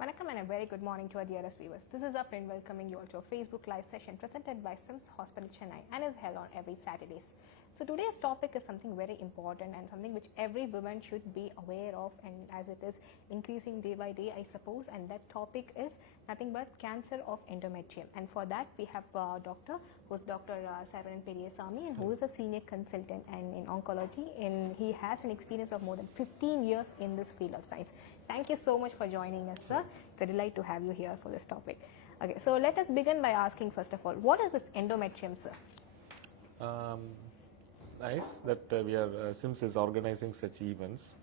Vanakkam and a very good morning to our dearest viewers. This is our friend welcoming you all to a Facebook live session presented by SIMS Hospital Chennai and is held on every Saturdays. So today's topic is something very important and something which every woman should be aware of, and as it is increasing day by day, I suppose, and that topic is nothing but cancer of endometrium. And for that we have doctor who is Dr. Saravanan Periasamy, and who is a senior consultant and in oncology, and he has an experience of more than 15 years in this field of science. Thank you so much for joining us, sir. It's a delight to have you here for this topic. Okay, so let us begin by asking first of all, what is this endometrium, sir? Nice that SIMS is organizing such events,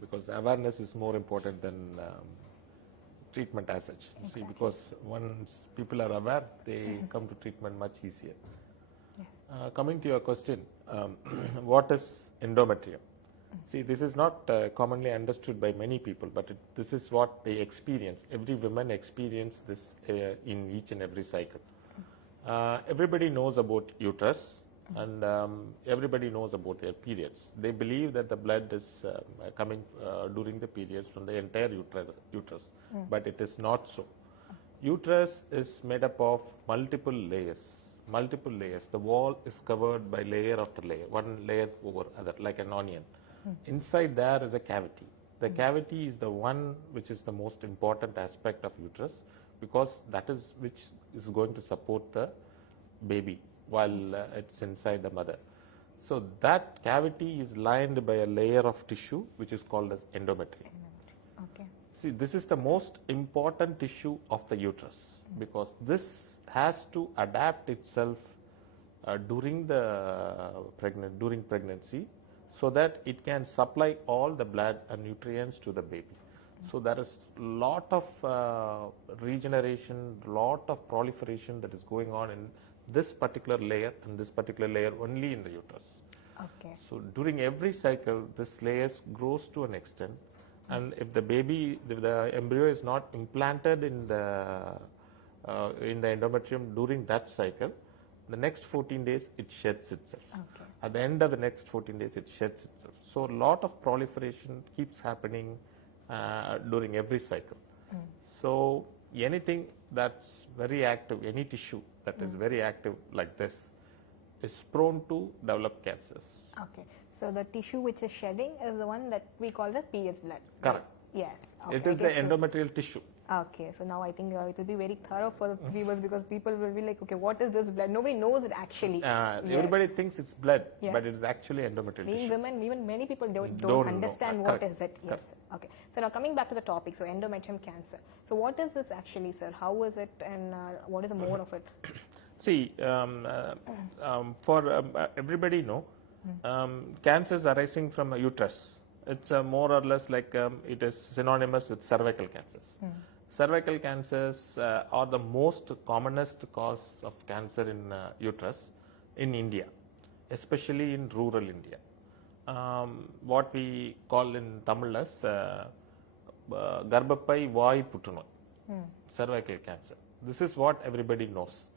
because awareness is more important than treatment as such. Exactly. See, because once people are aware, they come to treatment much easier. Yes. Coming to your question, what is endometrium? See, this is not commonly understood by many people, but this is what they experience. Every woman experiences this in each and every cycle. Everybody knows about uterus, and everybody knows about their periods. They believe that the blood is coming during the periods from the entire uterus, but it is not so. Uterus is made up of multiple layers. The wall is covered by layer after layer, one layer over other, like an onion. Inside there is a cavity. The cavity is the one which is the most important aspect of uterus, because that is which is going to support the baby while it's inside the mother. So that cavity is lined by a layer of tissue which is called as endometrium. Okay. See, this is the most important tissue of the uterus, because this has to adapt itself during pregnancy, so that it can supply all the blood and nutrients to the baby. So there is lot of regeneration, lot of proliferation that is going on in this particular layer, and this particular layer only in the uterus. Okay. So during every cycle, this layer grows to an extent, and if the embryo is not implanted in the endometrium during that cycle, the next 14 days it sheds itself. Okay. At the end of the next 14 days, it sheds itself. So a lot of proliferation keeps happening during every cycle. So anything that's very active, any tissue that is very active like this, is prone to develop cancers. Okay. So the tissue which is shedding is the one that we call the PS blood. Correct. Yes. Okay. It is the endometrial tissue. Okay, so now I think it will be very thorough for the viewers, because people will be like, okay, what is this blood? Nobody knows it actually. Yes. Everybody thinks it's blood, Yeah. but it is actually endometrial Being tissue. women, even many people don't know. understand what Correct. is it. Yes. Correct. Okay. So now coming back to the topic, so endometrium cancer. So what is this actually, sir? How is it, and what is the more of it? See, for everybody know, cancers arising from a uterus, it's more or less like it is synonymous with cervical cancers. Cervical cancers are the most commonest cause of cancer in uterus in India, especially in rural India. What we call in Tamil as Garbappai Vai Puttunoi, cervical cancer. This is what everybody knows.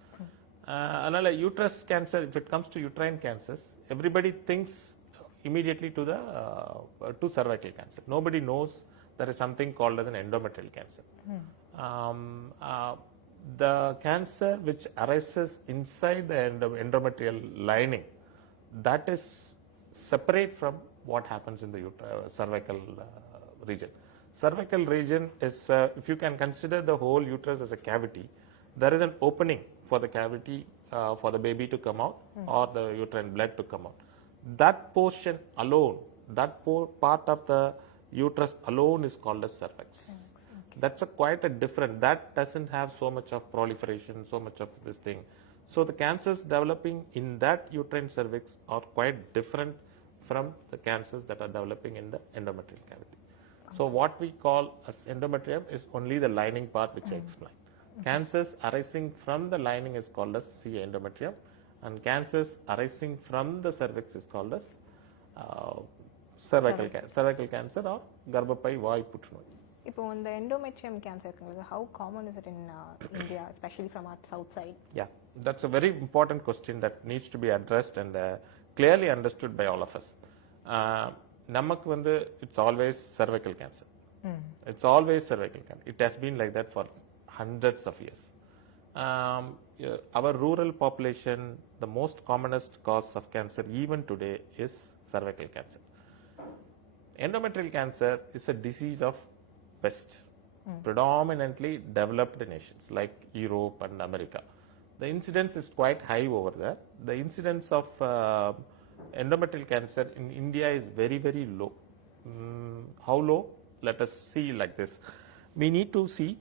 Another uterus cancer, if it comes to uterine cancers, everybody thinks immediately to to cervical cancer. Nobody knows there is something called as an endometrial cancer. The cancer which arises inside the endometrial lining, that is separate from what happens in the cervical region. Cervical region is, if you can consider the whole uterus as a cavity, there is an opening for the cavity for the baby to come out or the uterine blood to come out. That portion alone, that part of the uterus alone is called as cervix. Okay. That's quite a different, that doesn't have so much of proliferation, so much of this thing. So the cancers developing in that uterine cervix are quite different from the cancers that are developing in the endometrial cavity. So what we call as endometrium is only the lining part which I explained. Cancers arising from the lining is called as endometrium, and cancers arising from the cervix is called as cervical cancer or Garbappai Vai Puttunoi. இப்போ இந்த endometrium cancer இருக்குங்கிறது, how common is it in India, especially from our south side? Yeah, that's a very important question that needs to be addressed and clearly understood by all of us. நமக்கு it's always cervical cancer. It's always cervical cancer. It has been like that for hundreds of years. Our rural population, the most commonest cause of cancer even today is cervical cancer. Endometrial cancer is a disease of West, predominantly developed nations like Europe and America. The incidence is quite high over there. The incidence of endometrial cancer in India is very, very low. How low? Let us see like this. We need to see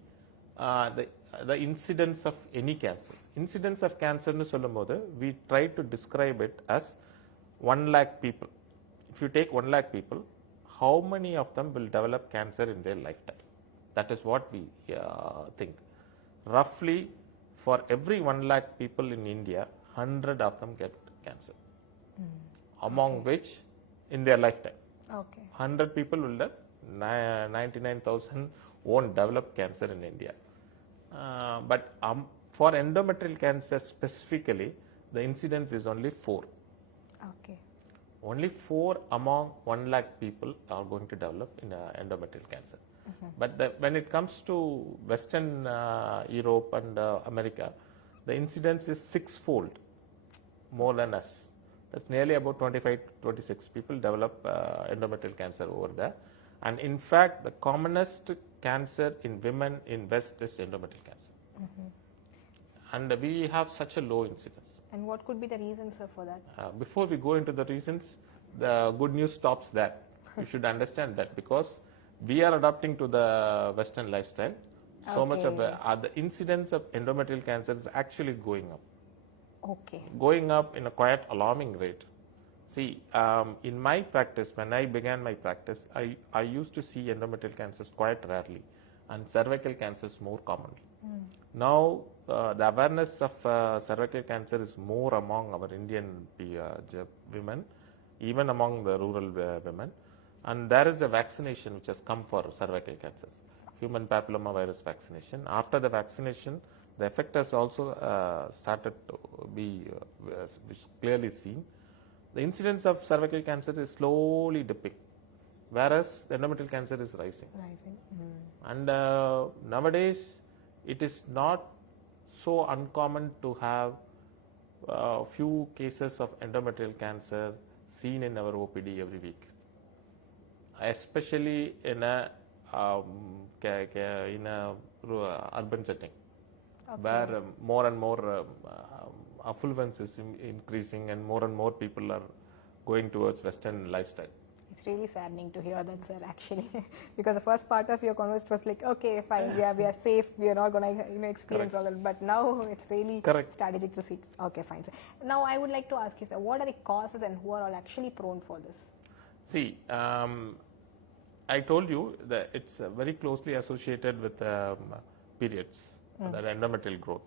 the incidence of any cancers. Incidence of cancer nu sollumbodhu, we try to describe it as 1 lakh people. If you take 1 lakh people, how many of them will develop cancer in their lifetime? That is what we think. Roughly, for every 1 lakh people in India, 100 of them get cancer. Among which, in their lifetime. 100 people will have 99,000 won't develop cancer in India. But for endometrial cancer specifically, the incidence is only 4. Only 4 among 1 lakh people are going to develop in endometrial cancer. But when it comes to Western Europe and America, the incidence is 6-fold more than us. That's nearly about 25 to 26 people develop endometrial cancer over there. And in fact, the commonest cancer in women in West is endometrial cancer. And we have such a low incidence. And what could be the reasons, sir, for that? Before we go into the reasons, the good news stops there. You should understand that because we are adapting to the Western lifestyle. So much of the incidence of endometrial cancer is actually going up. Going up in a quite alarming rate. See, in my practice, when I began my practice, I used to see endometrial cancers quite rarely and cervical cancers more commonly. Now, the awareness of cervical cancer is more among our Indian women, even among the rural women. And there is a vaccination which has come for cervical cancers, human papilloma virus vaccination. After the vaccination, the effect has also started to be clearly seen. The incidence of cervical cancer is slowly dipping, whereas the endometrial cancer is rising. And nowadays, it is not so uncommon to have a few cases of endometrial cancer seen in our OPD every week, especially in a urban setting, where more and more affluence is increasing and more people are going towards Western lifestyle. It's really saddening to hear that, sir, actually. Because the first part of your conversation was like, okay, fine, we are safe, we are not going to experience all that. But now it's really strategic to see. Okay, fine, sir. Now I would like to ask you, sir, what are the causes and who are all actually prone for this? See, I told you that it's very closely associated with periods, the endometrial growth.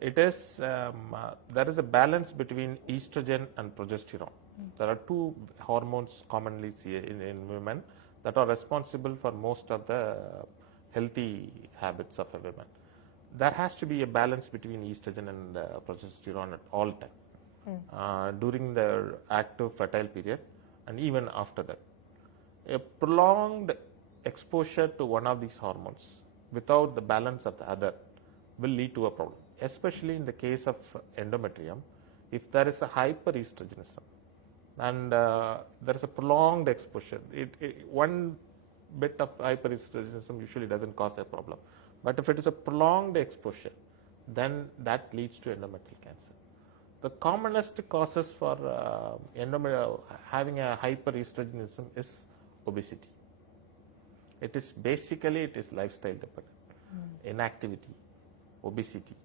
It is, there is a balance between estrogen and progesterone. There are 2 hormones commonly seen in women that are responsible for most of the healthy habits of a woman. There has to be a balance between estrogen and progesterone at all time, during the active fertile period and even after that. A prolonged exposure to one of these hormones without the balance of the other will lead to a problem, especially in the case of endometrium. If there is a hyperestrogenism and there is a prolonged exposure, one bit of hyperestrogenism usually doesn't cause a problem. But if it is a prolonged exposure, then that leads to endometrial cancer. The commonest causes for having a hyperestrogenism is obesity. It is basically, it is lifestyle dependent. Inactivity, obesity,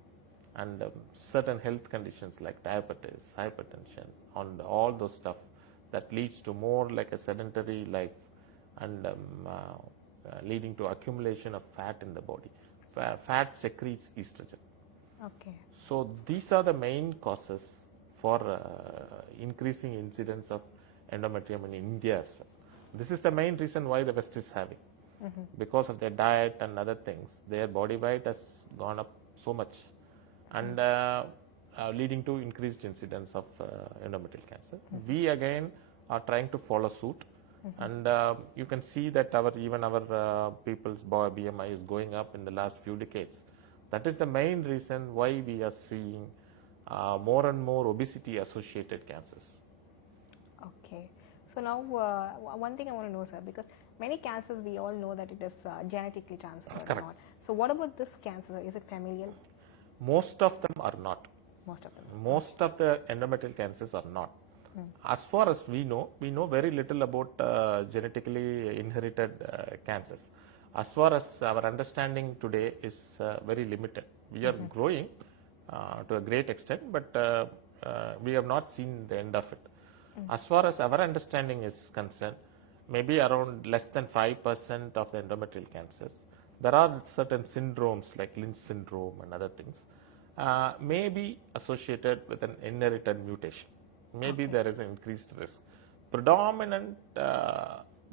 and certain health conditions like diabetes, hypertension, and all those stuff that leads to more like a sedentary life and leading to accumulation of fat in the body. Fat secretes estrogen. So these are the main causes for increasing incidence of endometrium in India as well. This is the main reason why the West is having. Because of their diet and other things, their body weight has gone up so much and leading to increased incidence of endometrial cancer. We again are trying to follow suit And you can see that even our people's BMI is going up in the last few decades. That is the main reason why we are seeing more and more obesity associated cancers. Okay. So now one thing I want to know, sir, because many cancers we all know that it is genetically transferred. Correct. Not. So what about this cancer? Is it familial? Most of them are not. Most of them. Most of the endometrial cancers are not. As far as we know very little about genetically inherited cancers. As far as our understanding today is very limited. We are growing to a great extent, but we have not seen the end of it. As far as our understanding is concerned, maybe around less than 5% of the endometrial cancers. There are certain syndromes like Lynch syndrome and other things may be associated with an inherited mutation. Maybe there is an increased risk. Predominant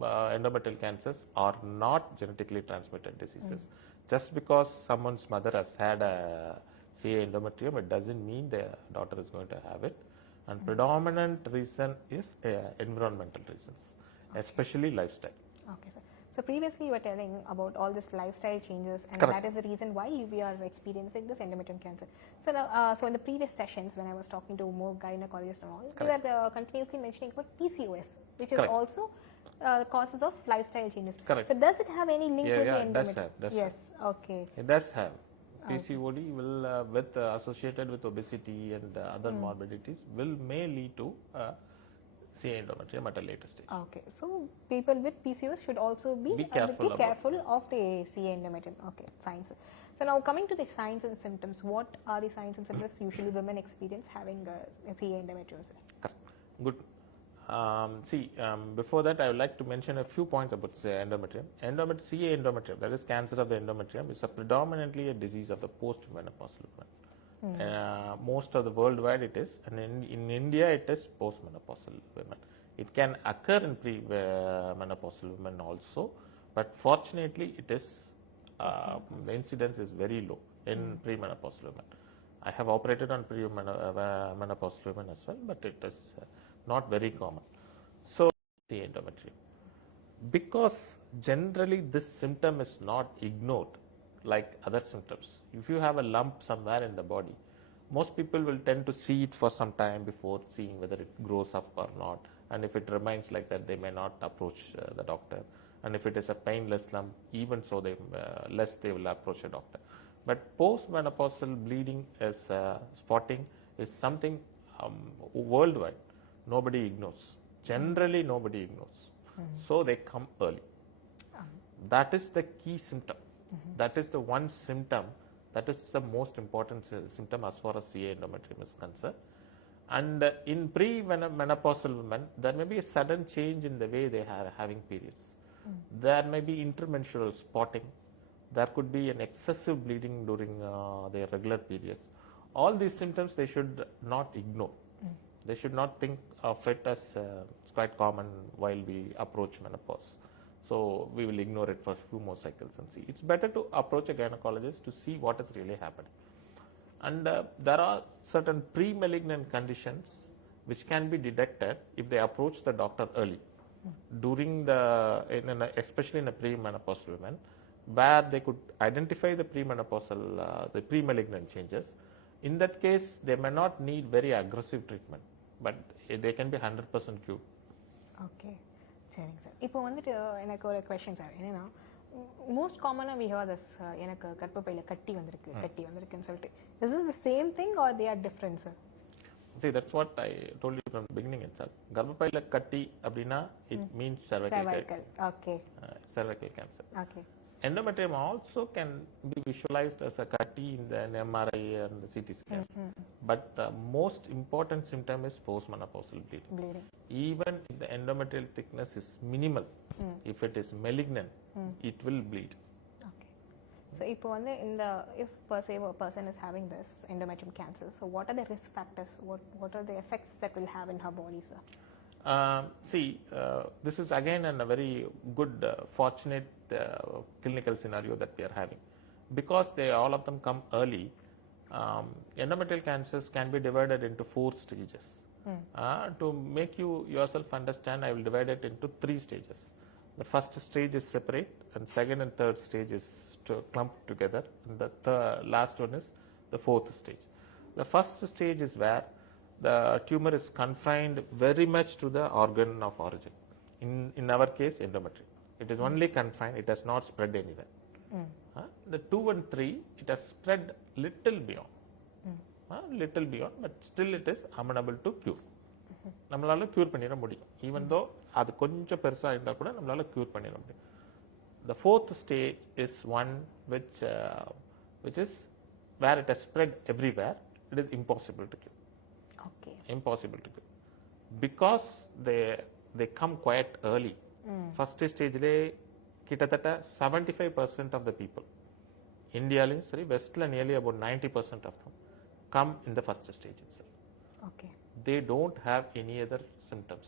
endometrial cancers are not genetically transmitted diseases. Just because someone's mother has had a CA endometrium, it doesn't mean the daughter is going to have it. And predominant reason is environmental reasons, especially lifestyle. Okay, sir. So previously you were telling about all this lifestyle changes, and Correct. that is the reason why we are experiencing this endometrial cancer. So now, so in the previous sessions when I was talking to more gynecologists and all, Correct. we were continuously mentioning about PCOS, which is Correct. also causes of lifestyle changes. Correct. So does it have any link with the it does endometrial? have, does Yes. Okay. It does have. PCOD will with associated with obesity and other morbidities may lead to CA endometrium at a later stage. Okay. So people with PCOS should also be careful of the CA endometrium. Okay, fine. So now coming to the signs and symptoms, what are the signs and symptoms usually women experience having CA endometriosis? Correct. Good. Before that, I would like to mention a few points about endometrium. CA endometrium, that is cancer of the endometrium, is predominantly a disease of the postmenopausal women. Most of the worldwide it is, and in India it is postmenopausal women. It can occur in pre-menopausal women also, but fortunately it is the incidence is very low in premenopausal women. I have operated on premenopausal women as well, but it is not very common. So the endometrium, because generally this symptom is not ignored like other symptoms. If you have a lump somewhere in the body, most people will tend to see it for some time before seeing whether it grows up or not, and if it remains like that, they may not approach the doctor. And if it is a painless lump, even so they will approach a doctor. But postmenopausal bleeding is spotting is something worldwide nobody ignores. Generally nobody ignores. So they come early. That is the key symptom. That is the one symptom that is the most important symptom as far as CA endometrium is concerned. And in pre-menopausal women, there may be a sudden change in the way they are having periods. There may be intermenstrual spotting. There could be an excessive bleeding during their regular periods. All these symptoms they should not ignore. They should not think of it as it's quite common while we approach menopause. So we will ignore it for a few more cycles and see. It's better to approach a gynecologist to see what is really happening. And there are certain pre-malignant conditions which can be detected if they approach the doctor early. During especially in a premenopausal women, where they could identify the premenopausal, the pre-malignant changes. In that case, they may not need very aggressive treatment, but they can be 100% cured. Okay, சரிங்க sir. இப்போ வந்துட்டு எனக்கு ஒரு question sir, என்னன்னா most காமனாக we hear this எனக்கு கர்ப்பப்பையில் கட்டி வந்திருக்குன்னு சொல்லிட்டு, is this the same thing or they are different, sir? See, that's what I told you from the beginning itself. கர்ப்பப்பையில் கட்டி அப்படின்னா it means cervical. Okay. Cervical cancer. Okay. Endometrium also can be visualized as a cutty in the MRI and the CT scans. But the most important symptom is postmenopausal bleeding. Even if the endometrial thickness is minimal, if it is malignant, it will bleed. Okay. So, if per se a person is having this endometrium cancer, so what are the risk factors? What are the effects that will have in her body, sir? This is again a very good, fortunate clinical scenario that we are having. Because all of them come early, endometrial cancers can be divided into 4 stages. To make you yourself understand, I will divide it into 3 stages. The first stage is separate, and second and third stage is to clump together, and the last one is the fourth stage. The first stage is where the tumor is confined very much to the organ of origin. In our case, endometrium. It is only confined, it has not spread anywhere. The 2 and 3, it has spread little beyond. Little beyond, but still it is amenable to cure. நம்மளால cure பண்ணிட முடியும். Even though அது கொஞ்சம் பெருசா இருந்தா கூட நம்மளால cure பண்ணிட முடியும். The fourth stage is one which is where it has spread everywhere. It is impossible to cure. Okay. Impossible to cure. Because they come quite early. First stage le கிட்டத்தட்ட 75% of the people, Indiaலையும் சரி வெஸ்ட்ல nearly about 90% of them come in the first stage itself. Okay. They don't have any other symptoms.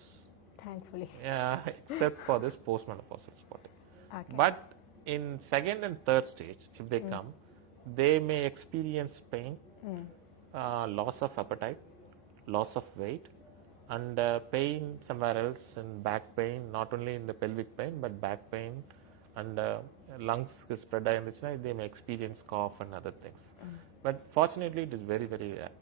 Thankfully. Except for this postmenopausal spotting. Okay. But in second and third stage, if they come, they may experience pain, loss of appetite, loss of weight, and pain somewhere else, in back pain, not only in the pelvic pain, but back pain, and lungs spread ஆயிருந்துச்சுன்னா they may experience cough and other things. But fortunately, it is very, very rare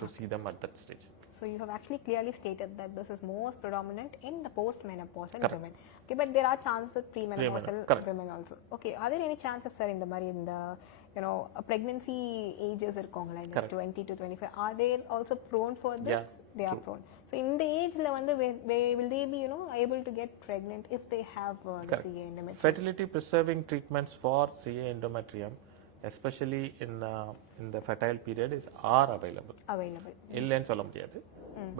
to see them at that stage. So you have actually clearly stated that this is most predominant in the postmenopausal women. Okay, but there are chances with premenopausal women also. Okay, are there any chances, sir, in the pregnancy ages irukongala, 20 to 25, are they also prone for this? Yeah, they are prone. So in the age la will they be able to get pregnant if they have the CA endometrium? Fertility preserving treatments for CA endometrium, especially in the fertile period, are available. இல்லைன்னு சொல்ல முடியாது.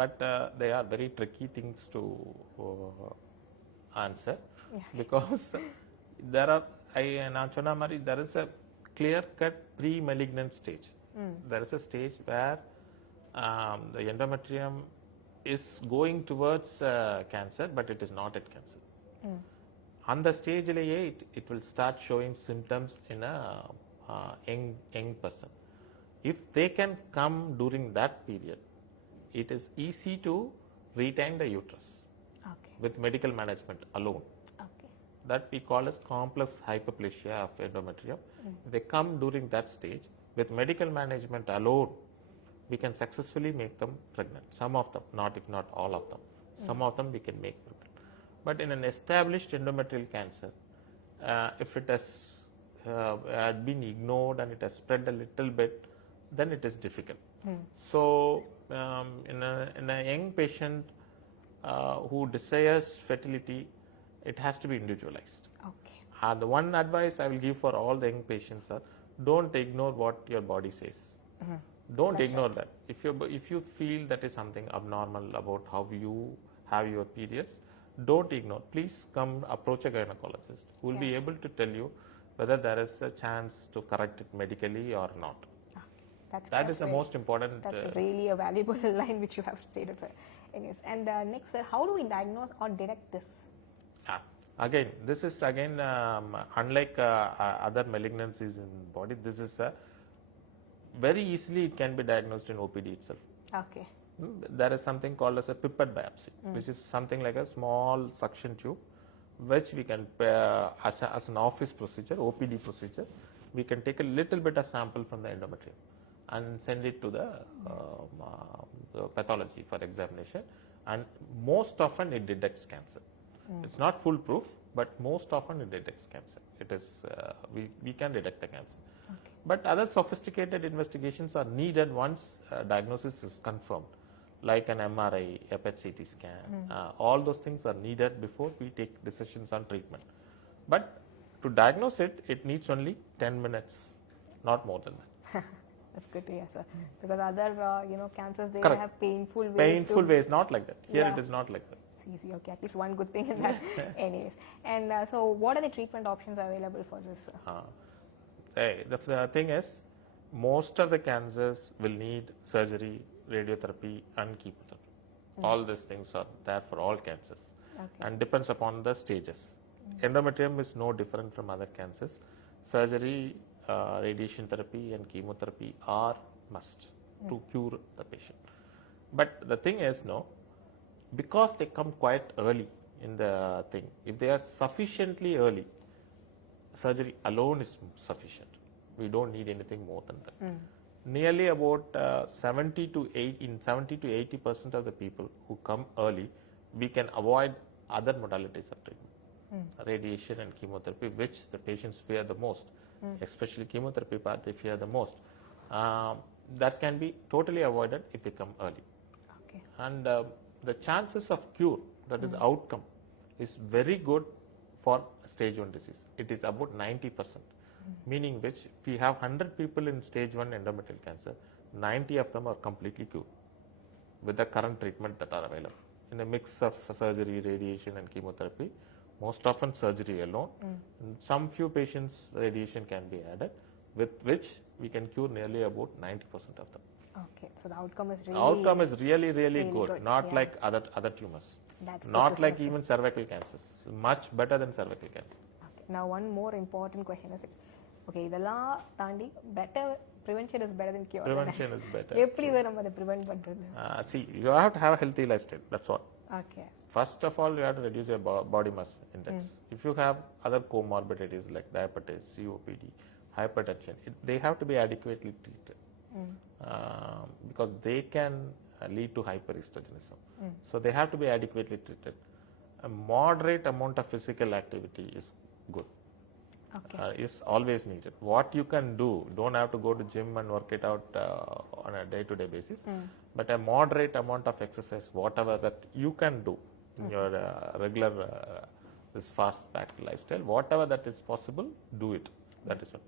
But they are very tricky things to answer, because நான் சொன்ன மாதிரி there is a clear cut pre-malignant stage. There is a stage where the endometrium is going towards cancer, but it is not at cancer. On the stage it will start showing symptoms in a young person. If they can come during that period, it is easy to retain the uterus with medical management alone. That we call as complex hyperplasia of endometrium. If they come during that stage, with medical management alone, we can successfully make them pregnant. Some of them, if not all of them. Some of them we can make pregnant. But in an established endometrial cancer, if it has had been ignored and it has spread a little bit, then it is difficult. So in a young patient who desires fertility, it has to be individualized. The one advice I will give for all the young patients are, don't ignore what your body says. Don't ignore that. If you feel that is something abnormal about how you have your periods, don't ignore. Please come approach a gynecologist who will be able to tell you whether there is a chance to correct it medically or not. That is the most important. That's really a valuable line which you have stated, sir. Anyways, and next, sir, how do we diagnose or detect this? Again, this is unlike other malignancies in body. This is very easily it can be diagnosed in OPD itself. There is something called as a pipette biopsy, which is something like a small suction tube, which we can as an office procedure, OPD procedure, we can take a little bit of sample from the endometrium and send it to the pathology for examination, and most often it detects cancer. It's not foolproof, but most often it detects cancer. It is we can detect the cancer. But other sophisticated investigations are needed once diagnosis is confirmed, like an MRI, a PET-CT scan. All those things are needed before we take decisions on treatment. But to diagnose it, it needs only 10 minutes, not more than that. That's good to hear, sir. Because other cancers, they have painful ways. Painful ways, not like that. Here it is not like that. Easy. Okay, at least one good thing in that. Anyways, and so what are the treatment options available for this? The thing is, most of the cancers will need surgery, radiotherapy, and chemotherapy. All these things are there for all cancers, and depends upon the stages. Endometrium is no different from other cancers. Surgery, radiation therapy, and chemotherapy are must to cure the patient. But the thing is, no, because they come quite early in the thing, if they are sufficiently early, surgery alone is sufficient. We don't need anything more than that. Nearly about 70 to 80% of the people who come early, we can avoid other modalities of treatment, radiation and chemotherapy, which the patients fear the most, especially chemotherapy part they fear the most. That can be totally avoided if they come early. Okay. And the chances of cure, that is outcome, is very good for stage 1 disease. It is about 90%, meaning which if we have 100 people in stage 1 endometrial cancer, 90 of them are completely cured with the current treatment that are available. In a mix of surgery, radiation and chemotherapy, most often surgery alone. Some few patients radiation can be added, with which we can cure nearly about 90% of them. Okay, so the outcome is really good. Not like other tumors. That's not like even cervical cancers. Much better than cervical cancer. Okay. Now one more important question is, okay, the law tandi better prevention is better than cure. Prevention is better. எப்படி இத நம்ம prevent பண்றது? See, you have to have a healthy lifestyle. That's all. Okay. First of all, you have to reduce your body mass index. If you have other comorbidities like diabetes, COPD, hypertension, they have to be adequately treated. Because they can lead to hyperestrogenism. So they have to be adequately treated. A moderate amount of physical activity is good. Okay. Is always needed. What you can do, don't have to go to gym and work it out on a day-to-day basis, but a moderate amount of exercise, whatever that you can do in your regular this fast-packed lifestyle, whatever that is possible, do it. That is one.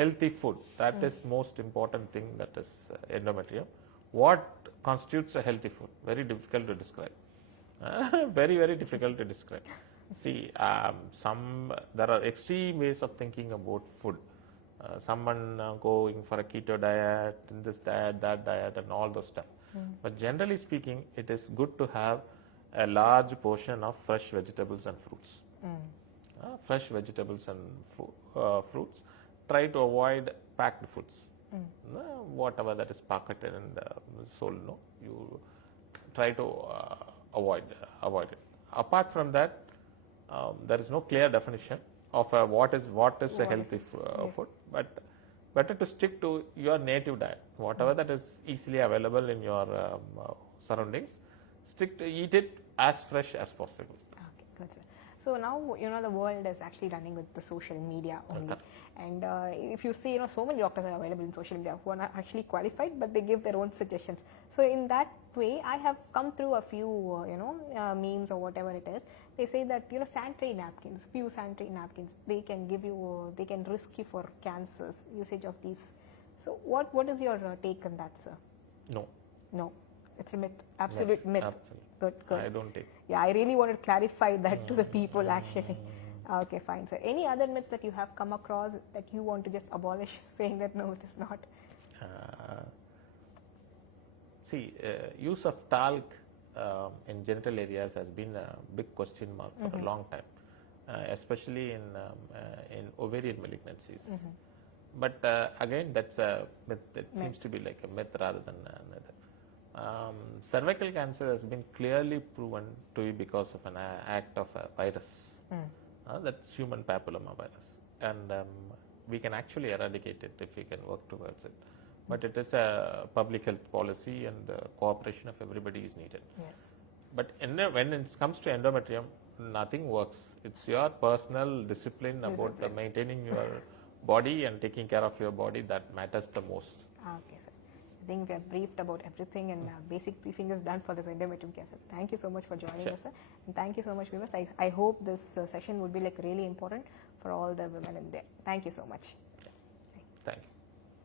Healthy food, that is most important thing, that is endometrium. What constitutes a healthy food? Very difficult to describe. Very difficult to describe. See, there are extreme ways of thinking about food. Someone going for a keto diet, this diet, that diet, and all those stuff. But generally speaking, it is good to have a large portion of fresh vegetables and fruits. Fresh vegetables and fruits. Try to avoid packed foods. Whatever that is pocketed and sold, no, you try to avoid it. Apart from that, there is no clear definition of what is a healthy food, but better to stick to your native diet. Whatever that is easily available in your surroundings, eat it as fresh as possible. Okay, good, sir. So now, the world is actually running with the social media only. And if you see, so many doctors are available in social media who are not actually qualified, but they give their own suggestions. So in that way, I have come through a few, memes or whatever it is. They say that, sanitary napkins, few sanitary napkins, they can risk you for cancers, usage of these. So what is your take on that, sir? No. It's a myth. Absolute myth. Absolutely. Good. I don't take. Yeah, I really want to clarify that to the people actually. Okay, fine, sir. Any other myths that you have come across that you want to just abolish, saying that no, it is not? See, use of talc in genital areas has been a big question mark for a long time, especially in ovarian malignancies. But again, that's a myth. It seems to be like a myth rather than another. Cervical cancer has been clearly proven to be because of an act of a virus. That's human papilloma virus, and we can actually eradicate it if we can work towards it. But it is a public health policy, and the cooperation of everybody is needed. Yes. But when it comes to endometrium, nothing works. It's your personal discipline about maintaining your body and taking care of your body that matters the most. Okay, sir. I think we have briefed about everything, and basic briefing is done for this endometrium cancer. Thank you so much for joining us, sir. And thank you so much, viewers. I hope this session would be really important for all the women in there. Thank you so much. Thank you.